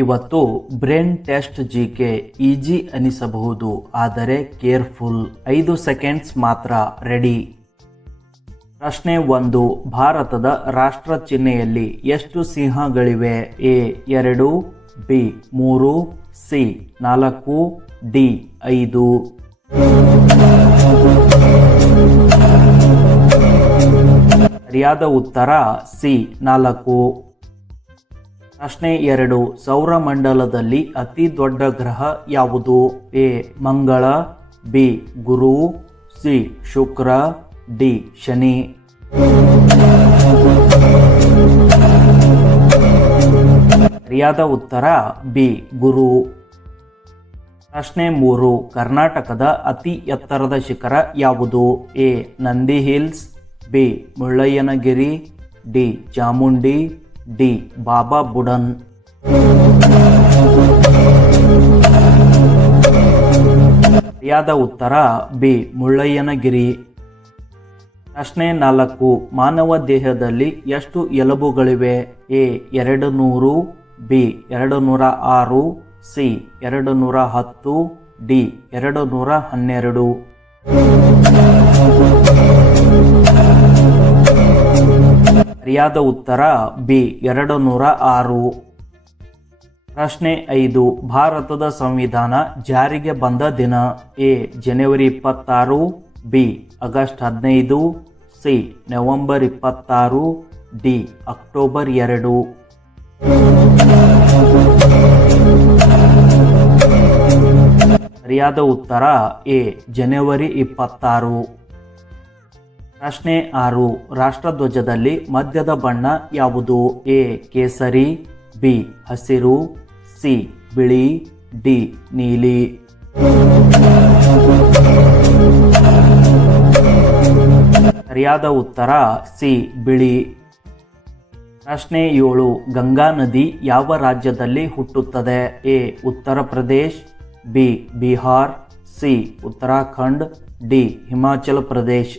ಇವತ್ತು brain test GK easy ಅನಿಸಬಹುದು, ಆದರೆ careful. 5 seconds ಮಾತ್ರ. ರೆಡಿ. ಪ್ರಶ್ನೆ 1. ಭಾರತದ ರಾಷ್ಟ್ರ ಚಿಹ್ನೆಯಲ್ಲಿ ಎಷ್ಟು ಸಿಂಹಗಳಿವೆ? A 2, B 3, C 4, D 5. ಸರಿಯಾದ ಉತ್ತರ ಸಿ 4. ಪ್ರಶ್ನೆ 2. ಸೌರಮಂಡಲದಲ್ಲಿ ಅತಿ ದೊಡ್ಡ ಗ್ರಹ ಯಾವುದು? ಎ ಮಂಗಳ, ಬಿ ಗುರು, ಸಿ ಶುಕ್ರ, ಡಿ ಶನಿ. ಸರಿಯಾದ ಉತ್ತರ ಬಿ ಗುರು. ಪ್ರಶ್ನೆ 3. ಕರ್ನಾಟಕದ ಅತಿ ಎತ್ತರದ ಶಿಖರ ಯಾವುದು? A Nandi hills, B Mullayanagiri, D Chamundi, D Baba Budan. ಸರಿಯಾದ ಉತ್ತರ ಬಿ ಮುಳ್ಳಯ್ಯನಗಿರಿ. ಪ್ರಶ್ನೆ 4. ಮಾನವ ದೇಹದಲ್ಲಿ ಎಷ್ಟು ಎಲುಬುಗಳಿವೆ? A 200, B 206, C 210, D 212. ಸರಿಯಾದ ಉತ್ತರ ಬಿ 206. ಪ್ರಶ್ನೆ 5. ಭಾರತದ ಸಂವಿಧಾನ ಜಾರಿಗೆ ಬಂದ ದಿನ? A January 26, B August 15, C November 26, D October 2. ಸರಿಯಾದ ಉತ್ತರ ಎ ಜನವರಿ 26. ಪ್ರಶ್ನೆ 6. ರಾಷ್ಟ್ರಧ್ವಜದಲ್ಲಿ ಮಧ್ಯದ ಬಣ್ಣ ಯಾವುದು? ಎ ಕೇಸರಿ, ಬಿ ಹಸಿರು, ಸಿ ಬಿಳಿ, ಡಿ ನೀಲಿ. ಸರಿಯಾದ ಉತ್ತರ ಸಿ ಬಿಳಿ. ಪ್ರಶ್ನೆ 7. ಗಂಗಾ ನದಿ ಯಾವ ರಾಜ್ಯದಲ್ಲಿ ಹುಟ್ಟುತ್ತದೆ? A Uttar Pradesh, B Bihar, C Uttarakhand, D Himachal Pradesh.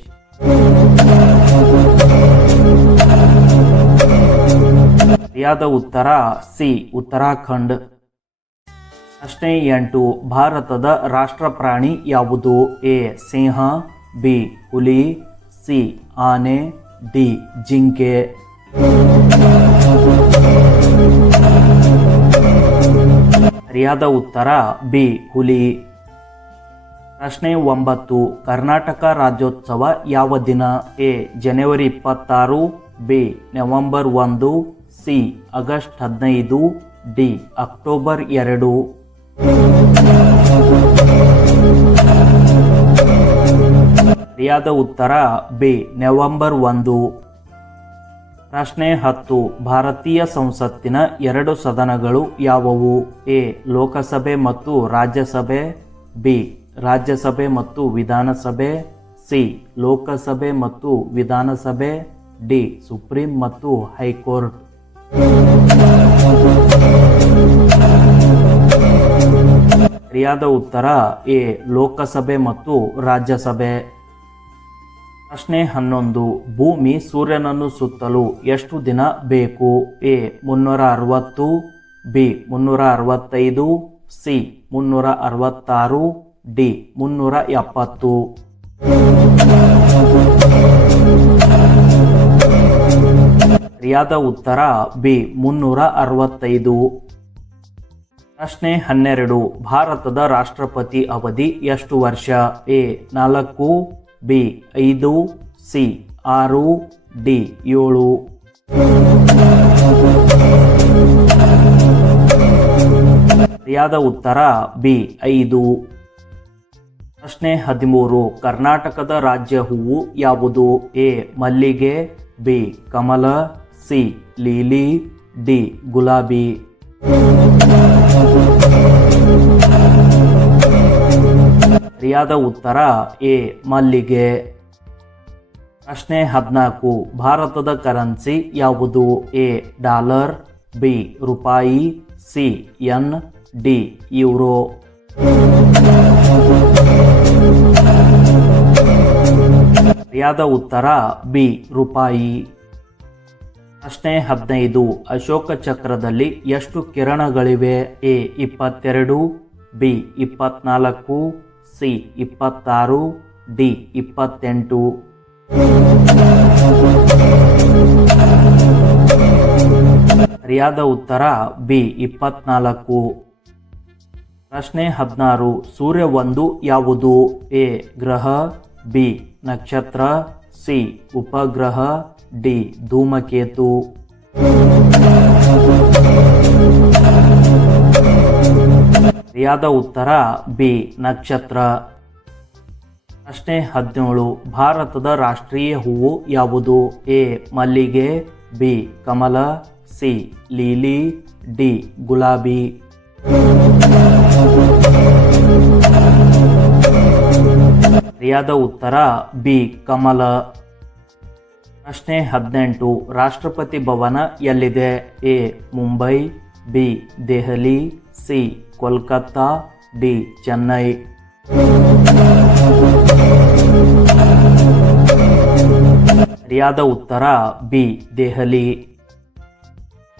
ಸರಿಯಾದ ಉತ್ತರ ಸಿ ಉತ್ತರಾಖಂಡ್. ಪ್ರಶ್ನೆ 8. ಭಾರತದ ರಾಷ್ಟ್ರ ಪ್ರಾಣಿ ಯಾವುದು? ಎ ಸಿಂಹ, ಬಿ ಹುಲಿ, ಸಿ ಆನೆ, ಡಿ ಜಿಂಕೆ. ಸರಿಯಾದ ಉತ್ತರ ಬಿ ಹುಲಿ. ಪ್ರಶ್ನೆ 9. ಕರ್ನಾಟಕ ರಾಜ್ಯೋತ್ಸವ ಯಾವ ದಿನ? A January 26, B November 1, C August 15, D October 2. ಸರಿಯಾದ ಉತ್ತರ ಬಿ ನವೆಂಬರ್ 1. ಪ್ರಶ್ನೆ 10. ಭಾರತೀಯ ಸಂಸತ್ತಿನ 2 ಸದನಗಳು ಯಾವುವು? ಎ ಲೋಕಸಭೆ ಮತ್ತು ರಾಜ್ಯಸಭೆ, ಬಿ ರಾಜ್ಯಸಭೆ ಮತ್ತು ವಿಧಾನಸಭೆ, ಸಿ ಲೋಕಸಭೆ ಮತ್ತು ವಿಧಾನಸಭೆ, ಡಿ ಸುಪ್ರೀಂ ಮತ್ತು ಹೈಕೋರ್ಟ್. ಸರಿಯಾದ ಉತ್ತರ ಎ ಲೋಕಸಭೆ ಮತ್ತು ರಾಜ್ಯಸಭೆ. ಪ್ರಶ್ನೆ 11. ಭೂಮಿ ಸೂರ್ಯನನ್ನು ಸುತ್ತಲು ಎಷ್ಟು ದಿನ ಬೇಕು? A 360, B 365, C 366, D 370. ಸರಿಯಾದ ಉತ್ತರ ಬಿ 365. ಪ್ರಶ್ನೆ 12. ಭಾರತದ ರಾಷ್ಟ್ರಪತಿ ಅವಧಿ ಎಷ್ಟು ವರ್ಷ? A 4, B 5, C 6, D 7. ಸರಿಯಾದ ಉತ್ತರ ಬಿ 5. ಪ್ರಶ್ನೆ 13. ಕರ್ನಾಟಕದ ರಾಜ್ಯ ಹೂವು ಯಾವುದು? ಎ ಮಲ್ಲಿಗೆ, ಬಿ ಕಮಲ, ಸಿ ಲೀಲಿ, ಡಿ ಗುಲಾಬಿ. ಸರಿಯಾದ ಉತ್ತರ ಎ ಮಲ್ಲಿಗೆ. ಪ್ರಶ್ನೆ 14. ಭಾರತದ ಕರೆನ್ಸಿ ಯಾವುದು? ಎ ಡಾಲರ್, ಬಿ ರೂಪಾಯಿ, ಸಿ ಯನ್, ಡಿ ಯೂರೋ. ಸರಿಯಾದ ಉತ್ತರ ಬಿ ರೂಪಾಯಿ. ಪ್ರಶ್ನೆ 15. ಅಶೋಕ ಚಕ್ರದಲ್ಲಿ ಎಷ್ಟು ಕಿರಣಗಳಿವೆ? A 22, B 24, C 26, D 28. ಸರಿಯಾದ ಉತ್ತರ ಬಿ 24. ಪ್ರಶ್ನೆ 16. ಸೂರ್ಯ ಒಂದು ಯಾವುದು? ಎ ಗ್ರಹ, ಬಿ ನಕ್ಷತ್ರ, ಸಿ ಉಪಗ್ರಹ, ಡಿ ಧೂಮಕೇತು. ಸರಿಯಾದ ಉತ್ತರ ಬಿ ನಕ್ಷತ್ರ. ಪ್ರಶ್ನೆ 17. ಭಾರತದ ರಾಷ್ಟ್ರೀಯ ಹೂವು ಯಾವುದು? ಎ ಮಲ್ಲಿಗೆ, ಬಿ ಕಮಲ, ಸಿ ಲೀಲಿ, ಡಿ ಗುಲಾಬಿ. ಸರಿಯಾದ ಉತ್ತರ ಬಿ ಕಮಲ. ಪ್ರಶ್ನೆ 18. ರಾಷ್ಟ್ರಪತಿ ಭವನ ಎಲ್ಲಿದೆ? A Mumbai, B Delhi, C Kolkata, D Chennai. ಸರಿಯಾದ ಉತ್ತರ ಬಿ ದೆಹಲಿ.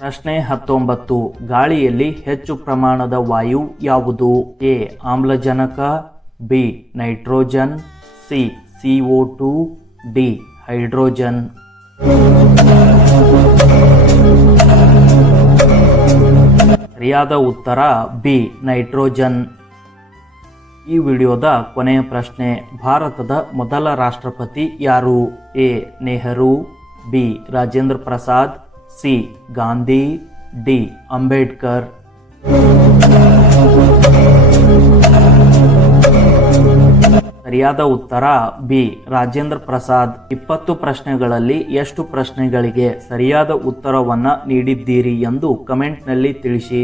ಪ್ರಶ್ನೆ 19. ಗಾಳಿಯಲ್ಲಿ ಹೆಚ್ಚು ಪ್ರಮಾಣದ ವಾಯು ಯಾವುದು? ಎ ಆಮ್ಲಜನಕ, B nitrogen, C CO2, D hydrogen. ಸರಿಯಾದ ಉತ್ತರ ಬಿ ನೈಟ್ರೋಜನ್. ಈ ವಿಡಿಯೋದ ಕೊನೆಯ ಪ್ರಶ್ನೆ. ಭಾರತದ ಮೊದಲ ರಾಷ್ಟ್ರಪತಿ ಯಾರು? A Nehru, B Rajendra Prasad, C Gandhi, D Ambedkar. ಸರಿಯಾದ ಉತ್ತರ ಬಿ ರಾಜೇಂದ್ರ ಪ್ರಸಾದ್. 20 ಪ್ರಶ್ನೆಗಳಲ್ಲಿ ಎಷ್ಟು ಪ್ರಶ್ನೆಗಳಿಗೆ ಸರಿಯಾದ ಉತ್ತರವನ್ನ ನೀಡಿದ್ದೀರಿ ಎಂದು ಕಮೆಂಟ್ನಲ್ಲಿ ತಿಳಿಸಿ.